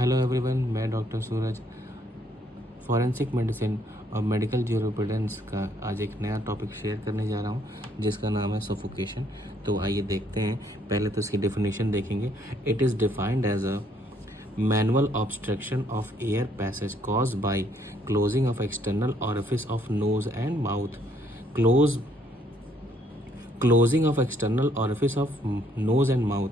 Hello everyone, मैं doctor सूरज forensic medicine और medical jurisprudence का आज एक नया टॉपिक शेयर करने जा रहा हूँ जिसका नाम है सफोकेशन। तो आइए देखते हैं। पहले तो इसकी डेफिनेशन देखेंगे। It is defined as a manual obstruction of air passage caused by closing of external orifice of nose and mouth. Closing of external orifice of nose and mouth.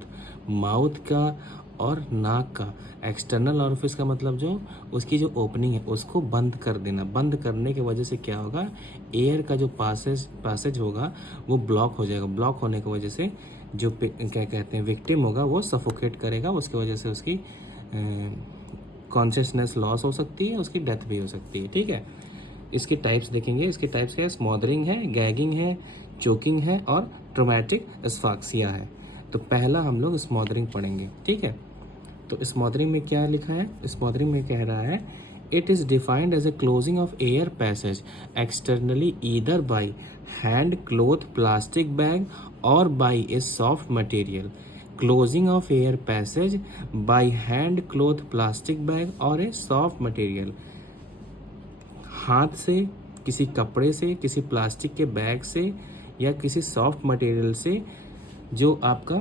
Mouth का और नाक का एक्सटर्नल ऑरिफिस का मतलब जो उसकी जो opening है उसको बंद कर देना। बंद करने की वजह से क्या होगा, एयर का जो पासेज होगा वो ब्लॉक हो जाएगा। ब्लॉक होने की वजह से जो क्या कहते हैं विक्टिम होगा वो सफोकेट करेगा। उसकी वजह से उसकी कॉन्शियसनेस लॉस हो सकती है, उसकी डेथ भी हो सकती है। ठीक है, इसके टाइप्स देखेंगे। इसके टाइप्स क्या है, स्मॉदरिंग है, गैगिंग है, चोकिंग है और ट्रोमैटिक एस्फाक्सिया है। तो पहला हम लोग स्मॉदरिंग पढ़ेंगे। ठीक है, तो स्मॉदरिंग में क्या लिखा है, स्मॉदरिंग में कह रहा है it is defined as a closing of air passage externally either by hand cloth plastic bag और by a soft material. Closing of air passage by hand cloth plastic bag और ए सॉफ्ट मटेरियल। हाथ से, किसी कपड़े से, किसी plastic के bag से या किसी सॉफ्ट मटेरियल से जो आपका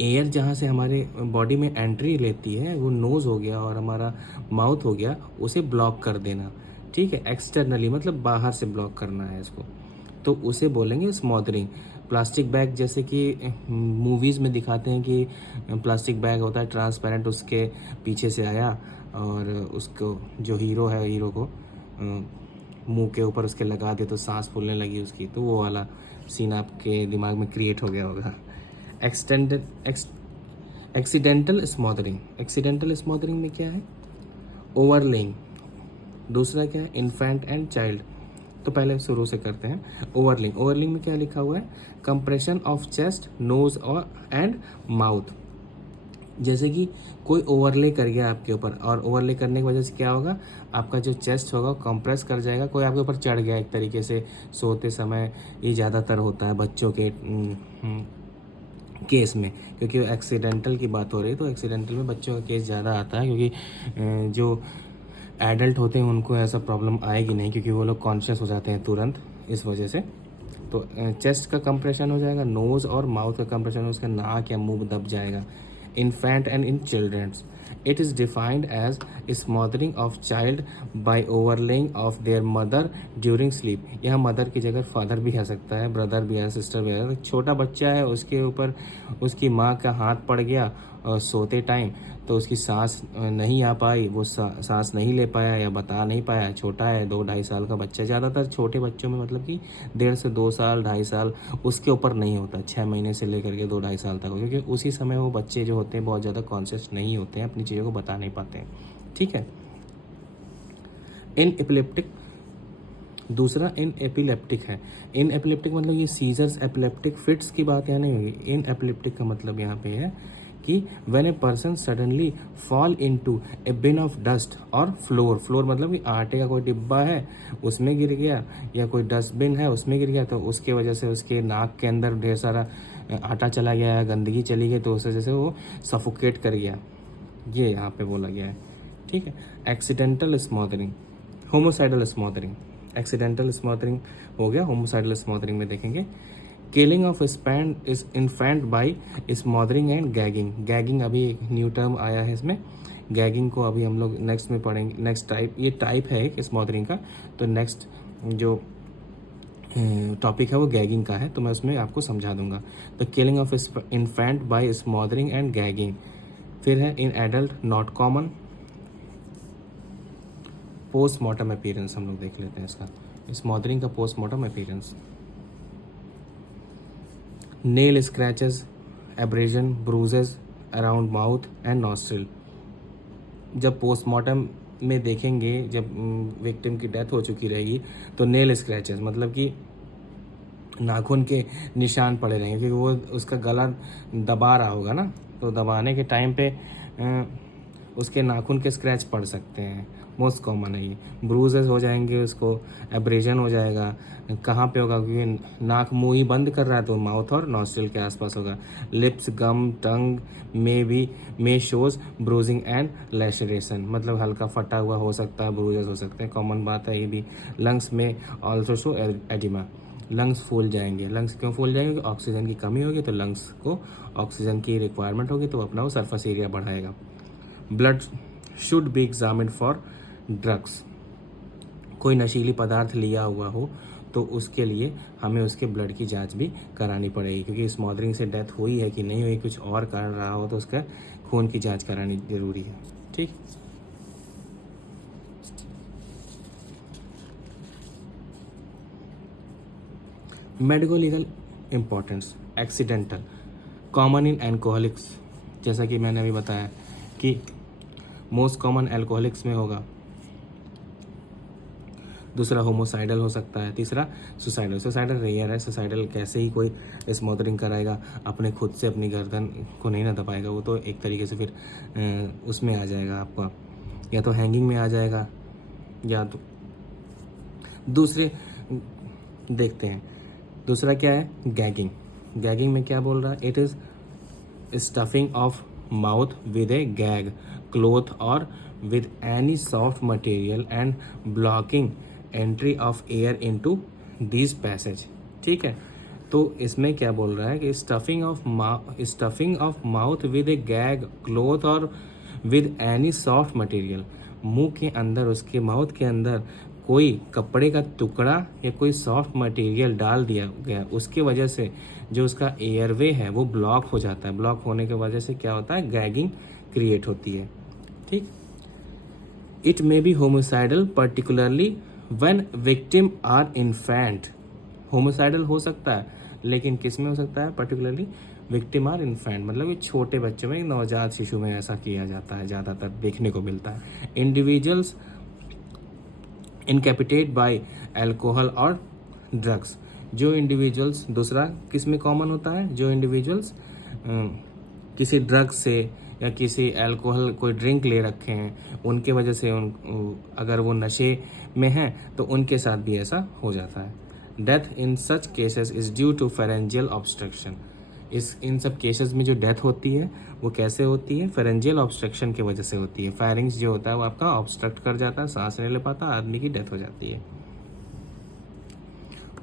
एयर जहाँ से हमारे बॉडी में एंट्री लेती है, वो नोज़ हो गया और हमारा माउथ हो गया, उसे ब्लॉक कर देना। ठीक है, एक्सटर्नली मतलब बाहर से ब्लॉक करना है इसको, तो उसे बोलेंगे स्मॉदरिंग। प्लास्टिक बैग, जैसे कि मूवीज़ में दिखाते हैं कि प्लास्टिक बैग होता है ट्रांसपेरेंट, उसके पीछे से आया और उसको जो हीरो है, हीरो को मुंह के ऊपर उसके लगा दिया तो सांस फूलने लगी उसकी, तो वो वाला सीन आपके दिमाग में क्रिएट हो गया होगा। एक्सीडेंटल स्मॉदरिंग। एक्सीडेंटल स्मॉदरिंग में क्या है, ओवरलेइंग। दूसरा क्या है, इन्फेंट एंड चाइल्ड। तो पहले शुरू से करते हैं। ओवरलिंग, ओवरलिंग में क्या लिखा हुआ है, कंप्रेशन ऑफ चेस्ट, नोज और एंड माउथ। जैसे कि कोई ओवरले कर गया आपके ऊपर, और ओवरले करने की वजह से क्या होगा, आपका जो चेस्ट होगा कंप्रेस कर जाएगा। कोई आपके ऊपर चढ़ गया एक तरीके से सोते समय, ये ज़्यादातर होता है बच्चों के केस में, क्योंकि एक्सीडेंटल की बात हो रही है तो एक्सीडेंटल में बच्चों का केस ज़्यादा आता है, क्योंकि जो एडल्ट होते हैं उनको ऐसा प्रॉब्लम आएगी नहीं, क्योंकि वो लोग कॉन्शियस हो जाते हैं तुरंत इस वजह से। तो चेस्ट का कंप्रेशन हो जाएगा, नोज़ और माउथ का कंप्रेशन, उसका नाक या मुंह दब जाएगा। Infant and in childrens, it is defined as smothering of child by overlaying of their mother during sleep. यहाँ मदर की जगह फादर भी आ सकता है, ब्रदर भी है, सिस्टर भी है। छोटा बच्चा है, उसके ऊपर उसकी माँ का हाथ पड़ गया और सोते टाइम, तो उसकी सांस नहीं आ पाई, वो सांस नहीं ले पाया या बता नहीं पाया। छोटा है, 2-2.5 साल का बच्चा। ज़्यादातर छोटे बच्चों में मतलब कि 1.5 से 2 साल, 2.5 साल, उसके ऊपर नहीं होता। 6 महीने से लेकर के 2-2.5 साल तक, क्योंकि उसी समय वो बच्चे जो होते हैं बहुत ज़्यादा कॉन्शियस नहीं होते हैं, अपनी चीज़ों को बता नहीं पाते हैं। ठीक है, इन एपिलेप्टिक। दूसरा इन एपिलेप्टिक है। इन एपिलेप्टिक मतलब ये सीजर्स, एपिलेप्टिक फिट्स की बात यहाँ नहीं होगी। इन एपिलेप्टिक का मतलब यहाँ पे है कि when a person suddenly fall into a bin of dust और फ्लोर। फ्लोर मतलब कि आटे का कोई डिब्बा है उसमें गिर गया, या कोई डस्टबिन है उसमें गिर गया, तो उसके वजह से उसके नाक के अंदर ढेर सारा आटा चला गया है, गंदगी चली गई, तो उस वजह से वो सफोकेट कर गया, ये यहाँ पे बोला गया है। ठीक है, एक्सीडेंटल स्मॉदरिंग, होमोसाइडल स्मॉदरिंग। एक्सीडेंटल स्मॉदरिंग हो गया, होमोसाइडल स्मॉदरिंग में देखेंगे killing of span is infant by smothering and gagging. Gagging अभी एक न्यू टर्म आया है इसमें, गैगिंग को अभी हम लोग नेक्स्ट में पढ़ेंगे। नेक्स्ट टाइप, ये टाइप है एक स्मॉदरिंग का, तो नेक्स्ट जो टॉपिक है वो गैगिंग का है, तो मैं उसमें आपको समझा दूंगा। तो killing of infant by smothering and gagging. फिर है in adult not common. Postmortem appearance हम लोग देख लेते हैं इसका, स्मॉदरिंग का postmortem appearance. Nail scratches, abrasion, bruises around mouth and nostril. जब पोस्टमार्टम में देखेंगे, जब विक्टिम की डेथ हो चुकी रहेगी, तो नेल स्क्रैचेस मतलब कि नाखून के निशान पड़े रहेंगे, क्योंकि वो उसका गला दबा रहा होगा ना, तो दबाने के टाइम पे उसके नाखून के स्क्रैच पड़ सकते हैं, मोस्ट कॉमन है ये। ब्रूजेस हो जाएंगे, उसको एब्रेजन हो जाएगा। कहाँ पे होगा? क्योंकि नाक मुंह ही बंद कर रहा है तो माउथ और नॉस्ट्रिल के आसपास होगा। Lips, gum, tongue may show bruising and laceration, मतलब हल्का फटा हुआ हो सकता है, ब्रूजेस हो सकते हैं, कॉमन बात है ये भी। लंग्स में ऑल्सो शो एडिमा, लंग्स फूल जाएंगे। लंग्स क्यों फूल जाएंगे? ऑक्सीजन की कमी होगी तो लंग्स को ऑक्सीजन की रिक्वायरमेंट होगी तो अपना वो सरफेस एरिया बढ़ाएगा। Blood should be examined for drugs, कोई नशीली पदार्थ लिया हुआ हो तो उसके लिए हमें उसके ब्लड की जांच भी करानी पड़ेगी, क्योंकि स्मॉदरिंग से डेथ हुई है कि नहीं हुई, कुछ और कारण रहा हो तो उसका खून की जांच करानी जरूरी है। ठीक, medico legal importance, accidental, common in alcoholics, जैसा कि मैंने अभी बताया कि मोस्ट कॉमन एल्कोहलिक्स में होगा। दूसरा होमोसाइडल हो सकता है। तीसरा सुसाइडल। सुसाइडल रेयर है, सुसाइडल कैसे ही कोई स्मोदरिंग कराएगा, अपने खुद से अपनी गर्दन को नहीं ना दबाएगा, वो तो एक तरीके से फिर उसमें आ जाएगा आपका, या तो हैंगिंग में आ जाएगा, या तो दूसरे देखते हैं। दूसरा क्या है? गैगिंग। गैगिंग में क्या बोल रहा है? It is stuffing of mouth with A gag cloth और with any soft material and blocking entry of air into these passage। ठीक है, तो इसमें क्या बोल रहा है कि stuffing of mouth with A gag cloth और विद एनी सॉफ्ट मटेरियल, मुंह के अंदर, उसके माउथ के अंदर कोई कपड़े का टुकड़ा या कोई सॉफ्ट मटेरियल डाल दिया गया, उसके वजह से जो उसका एयरवे है वो ब्लॉक हो जाता है। ब्लॉक होने की वजह से क्या होता है? गैगिंग क्रिएट होती है। ठीक, it may be homicidal particularly when victim are infant. Homicidal हो सकता है, लेकिन किस में हो सकता है? पर्टिकुलरली विक्टिम आर इन्फेंट, मतलब ये छोटे बच्चों में, नवजात शिशु में ऐसा किया जाता है, ज़्यादातर देखने को मिलता है। इंडिविजुअल्स इनकैपिटेट बाय अल्कोहल और ड्रग्स, जो इंडिविजुअल्स, दूसरा किस में कॉमन होता है? जो इंडिविजुअल्स किसी ड्रग्स से या किसी अल्कोहल कोई ड्रिंक ले रखे हैं, उनके वजह से अगर वो नशे में हैं तो उनके साथ भी ऐसा हो जाता है। Death in such cases is due to pharyngeal obstruction. इन सब केसेस में जो डेथ होती है वो कैसे होती है? फेरेंजियल ऑब्स्ट्रक्शन की वजह से होती है। फेरिंग्स जो होता है वो आपका ऑब्स्ट्रक्ट कर जाता है, सांस नहीं ले पाता, आदमी की डेथ हो जाती है।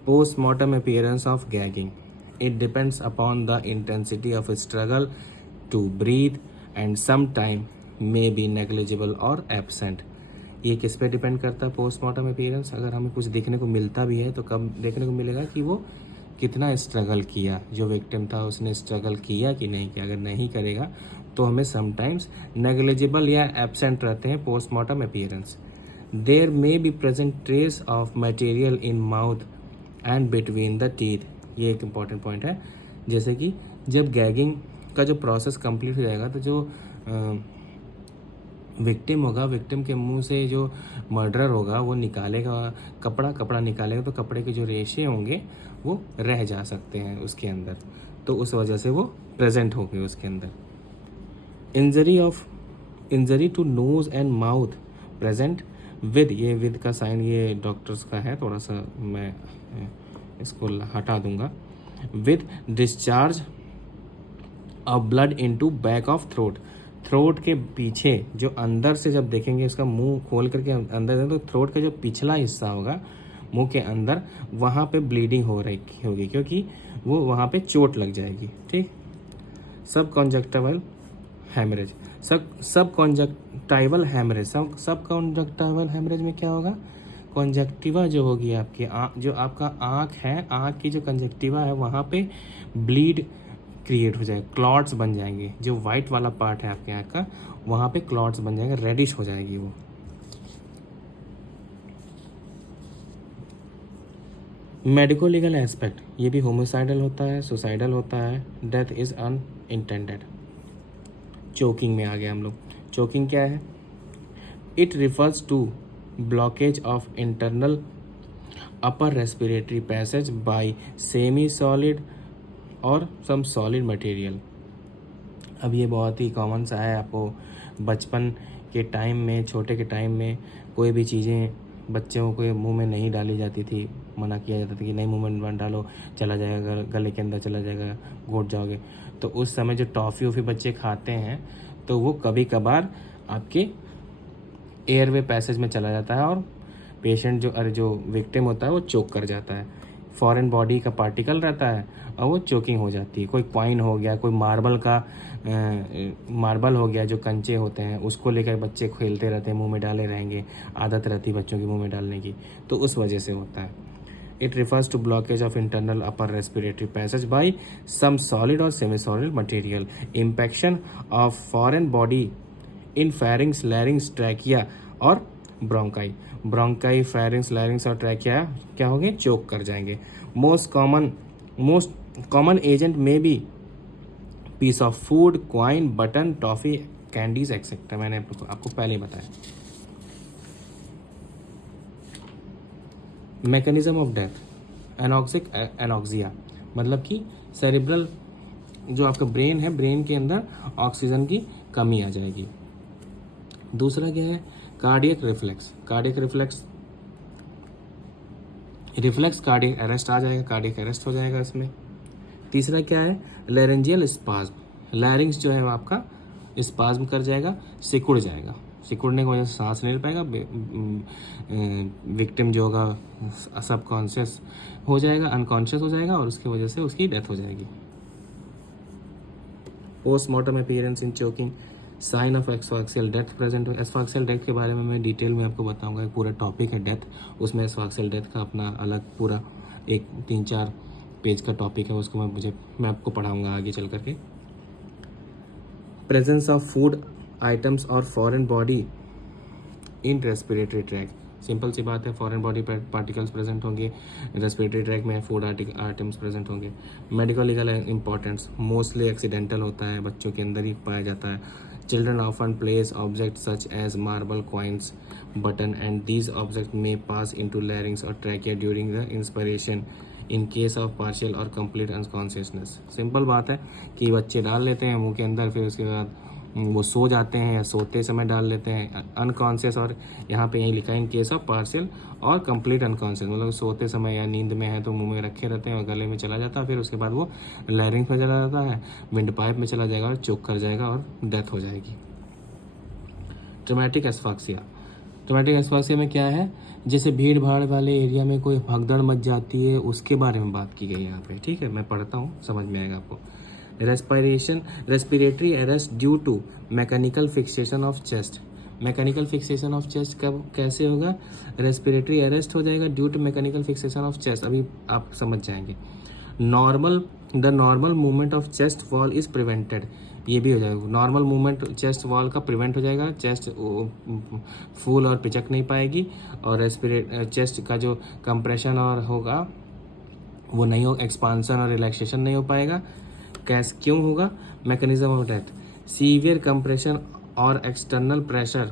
Postmortem appearance of gagging, it depends upon the intensity of struggle to breathe and some time may be negligible और एब्सेंट। ये किस पे डिपेंड करता है? Postmortem appearance. अगर हमें कुछ देखने को मिलता भी है तो कब देखने को मिलेगा? कि वो कितना स्ट्रगल किया, जो विक्टिम था उसने स्ट्रगल किया कि नहीं किया। अगर नहीं करेगा तो हमें समटाइम्स नेग्लिजिबल या एब्सेंट रहते हैं postmortem appearance. There may be present trace of material in mouth and between the teeth. ये एक इम्पॉर्टेंट पॉइंट है। जैसे कि जब गैगिंग का जो प्रोसेस कंप्लीट हो जाएगा तो जो विक्टिम होगा, विक्टिम के मुंह से जो मर्डरर होगा वो निकालेगा कपड़ा निकालेगा, तो कपड़े के जो रेशे होंगे वो रह जा सकते हैं उसके अंदर, तो उस वजह से वो प्रेजेंट होंगे उसके अंदर। Injury to nose and mouth present with, ये विद का साइन ये डॉक्टर्स का है, थोड़ा सा मैं इसको हटा दूंगा। With discharge of blood into back of throat. Throat के पीछे जो अंदर से जब देखेंगे, उसका मुंह खोल करके अंदर तो थ्रोट का जो पिछला हिस्सा होगा मुंह के अंदर, वहाँ पे ब्लीडिंग हो रही होगी, क्योंकि वो वहाँ पे चोट लग जाएगी। ठीक, सब कॉन्जक्टिवल हेमरेज, सब कॉन्जक्टिवल हेमरेज में क्या होगा? कॉन्जक्टिवा जो होगी आपकी जो आपका आँख है, आँख की जो कंजक्टिवा है वहाँ पे ब्लीड क्रिएट हो जाएगा, क्लॉट्स बन जाएंगे। जो वाइट वाला पार्ट है आपके आँख का, वहाँ पे क्लॉट्स बन जाएंगे, रेडिश हो जाएगी वो। मेडिको लीगल एस्पेक्ट, ये भी होमोसाइडल होता है, सुसाइडल होता है। Death is unintended. चोकिंग में आ गए हम लोग। चोकिंग क्या है? It refers to blockage of internal upper respiratory passage by semi solid और सम सॉलिड मटेरियल अब ये बहुत ही कॉमन सा है, आपको बचपन के टाइम में, छोटे के टाइम में कोई भी चीज़ें बच्चों के मुंह में नहीं डाली जाती थी, मना किया जाता था कि नहीं मुंह में मत डालो, चला जाएगा गले के अंदर, चला जाएगा, घोट जाओगे। तो उस समय जो टॉफ़ी वॉफ़ी बच्चे खाते हैं तो वो कभी कभार आपके एयरवे पैसेज में चला जाता है और पेशेंट जो विक्टिम होता है वो चोक कर जाता है। फॉरेन बॉडी का पार्टिकल रहता है और वो चोकिंग हो जाती है। कोई कॉइन हो गया, कोई मार्बल हो गया, जो कंचे होते हैं उसको लेकर बच्चे खेलते रहते हैं, मुंह में डाले रहेंगे, आदत रहती है बच्चों की मुंह में डालने की, तो उस वजह से होता है। It refers to blockage of internal upper respiratory passage by some solid और semi solid material, impaction of foreign body in pharynx, larynx, trachea और ब्रोंकाई, फेरिंग्स, लैरिंग्स और ट्रैकिया क्या होंगे, चोक कर जाएंगे। Most common agent may be piece of food, coin, button, toffee, candies etcetera. मैंने आपको पहले ही बताया। मैकेनिज्म ऑफ डेथ, एनॉक्सिया, मतलब कि सेरिब्रल जो आपका ब्रेन है, ब्रेन के अंदर ऑक्सीजन की कमी आ जाएगी। दूसरा क्या है, कार्डियक रिफ्लेक्स, कार्डियक अरेस्ट आ जाएगा, कार्डियक अरेस्ट हो जाएगा इसमें। तीसरा क्या है, लैरेंजियल स्पाज्म, लैरिंग्स जो है वो आपका स्पाज्म कर जाएगा, सिकुड़ जाएगा, सिकुड़ने की वजह से सांस नहीं ले पाएगा, विक्टिम जो होगा सबकॉन्शियस हो जाएगा, अनकॉन्शियस हो जाएगा और उसकी वजह से उसकी डेथ हो जाएगी। Postmortem appearance in choking, sign of asphyxial death present हो। एस्फाक्सियल डेथ के बारे में मैं डिटेल में आपको बताऊंगा, एक पूरा टॉपिक है डेथ, उसमें एस्फाक्सियल डेथ का अपना अलग पूरा एक 3-4 पेज का टॉपिक है, उसको मैं आपको पढ़ाऊंगा आगे चल करके। प्रेजेंस ऑफ फूड आइटम्स और foreign body in respiratory tract, simple सी बात है, फॉरेन बॉडी पार्टिकल्स प्रेजेंट होंगे, रेस्पिरेटरी ट्रैक में फूड आइटम्स प्रेजेंट होंगे। Medical legal importance, mostly accidental होता है, बच्चों के अंदर ही पाया जाता है। Children often place object such as marble, coins, button and these object may pass into larynx और trachea during the inspiration in case of partial और कंप्लीट अनकॉन्शियसनेस। सिंपल बात है कि बच्चे डाल लेते हैं मुंह के अंदर, फिर उसके बाद वो सो जाते हैं या सोते समय डाल लेते हैं अनकॉन्शियस, और यहाँ पे यही लिखा है इन केस ऑफ पार्शियल और कंप्लीट अनकॉन्शियस, मतलब सोते समय या नींद में है तो मुंह में रखे रहते हैं और गले में चला जाता है, फिर उसके बाद वो लैरिंग्स में चला जाता है, विंड पाइप में चला जाएगा और चोक कर जाएगा और डेथ हो जाएगी। ट्रॉमेटिक एस्फाक्सिया में क्या है, जैसे भीड़ भाड़ वाले एरिया में कोई भगदड़ मच जाती है, उसके बारे में बात की गई है यहाँ पे, ठीक है, मैं पढ़ता हूँ, समझ में आएगा आपको। Respiratory arrest due to mechanical fixation of chest, mechanical fixation of chest कब कैसे होगा, रेस्पिरेटरी अरेस्ट हो जाएगा due to mechanical fixation of chest, अभी आप समझ जाएंगे। The normal movement of chest wall is prevented, ये भी हो जाएगा, नॉर्मल मूवमेंट चेस्ट वॉल का प्रिवेंट हो जाएगा, चेस्ट फूल और पिचक नहीं पाएगी, और चेस्ट का जो कंप्रेशन और होगा वो नहीं हो, एक्सपांसन और रिलैक्सेशन नहीं हो पाएगा। क्यों होगा, mechanism of death, severe compression और external pressure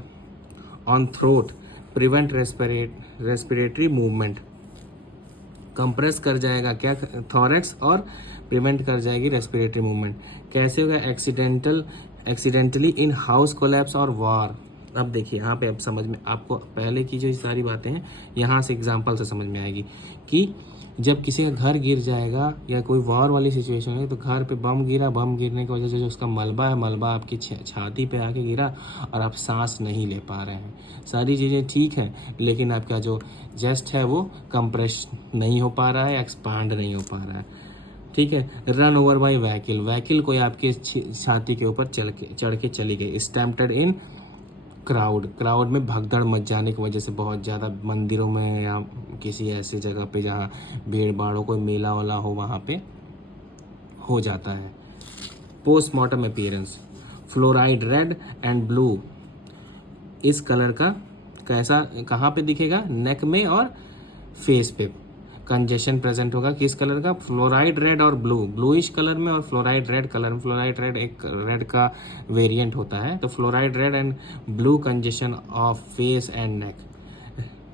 on throat prevent respiratory movement, compress कर जाएगा क्या थॉरेक्स और प्रिवेंट कर जाएगी रेस्पिरेटरी मूवमेंट। कैसे होगा, एक्सीडेंटली इन हाउस कोलैप्स और वॉर। अब देखिए यहाँ पे अब समझ में, आपको पहले की जो सारी बातें हैं यहाँ से एग्जांपल से समझ में आएगी कि जब किसी का घर गिर जाएगा या कोई वॉर वाली सिचुएशन है, तो घर पे बम गिरा, बम गिरने की वजह से जो उसका मलबा है, मलबा आपकी छाती पे आके गिरा और आप सांस नहीं ले पा रहे हैं, सारी चीज़ें ठीक हैं, लेकिन आपका जो चेस्ट है वो कंप्रेस नहीं हो पा रहा है, एक्सपांड नहीं हो पा रहा है, ठीक है। रन ओवर बाई व्हीकल कोई आपके छाती के ऊपर चढ़ के चली गई। स्टैम्प्टेड इन क्राउड में भगदड़ मच जाने की वजह से, बहुत ज़्यादा मंदिरों में या किसी ऐसी जगह पे जहाँ भीड़ भाड़ हो, कोई मेला वाला हो, वहाँ पे हो जाता है। Postmortem appearance, fluoride red and blue, इस कलर का कैसा कहाँ पे दिखेगा, नेक में और फेस पे। कंजेशन प्रेजेंट होगा किस कलर का, फ्लोराइड रेड और ब्लूइश कलर में और फ्लोराइड रेड कलर में। फ्लोराइड रेड एक रेड का वेरिएंट होता है, तो florid red and blue congestion of face and neck,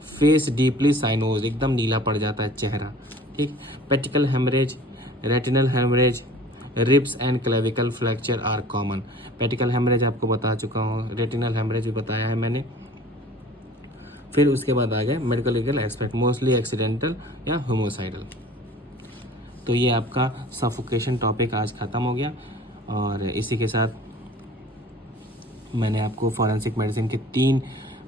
face deeply cyanosed, एकदम नीला पड़ जाता है चेहरा, ठीक। Petechial haemorrhage, retinal haemorrhage, ribs and clavicle fracture are common. Petechial haemorrhage आपको बता चुका हूँ, रेटिनल हेमरेज भी बताया है मैंने। फिर उसके बाद आ गया medical legal aspect, mostly accidental या होमोसाइडल। तो ये आपका सफोकेशन टॉपिक आज ख़त्म हो गया। और इसी के साथ मैंने आपको फॉरेंसिक मेडिसिन के 3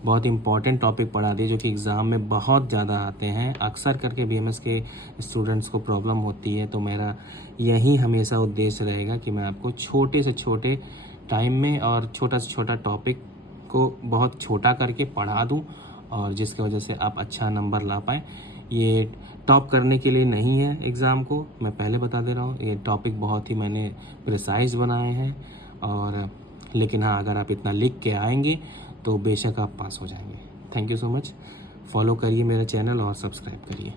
बहुत इंपॉर्टेंट टॉपिक पढ़ा दिए जो कि एग्ज़ाम में बहुत ज़्यादा आते हैं। अक्सर करके बीएमएस के स्टूडेंट्स को प्रॉब्लम होती है। तो मेरा यही हमेशा उद्देश्य रहेगा कि मैं आपको छोटे से छोटे टाइम में और छोटा से छोटा टॉपिक को बहुत छोटा करके पढ़ा दूं, और जिसकी वजह से आप अच्छा नंबर ला पाएँ। ये टॉप करने के लिए नहीं है एग्ज़ाम को, मैं पहले बता दे रहा हूँ। ये टॉपिक बहुत ही मैंने प्रिसाइज बनाए हैं, और लेकिन हाँ, अगर आप इतना लिख के आएंगे तो बेशक आप पास हो जाएंगे। Thank you so much. Follow करिए मेरा चैनल और सब्सक्राइब करिए।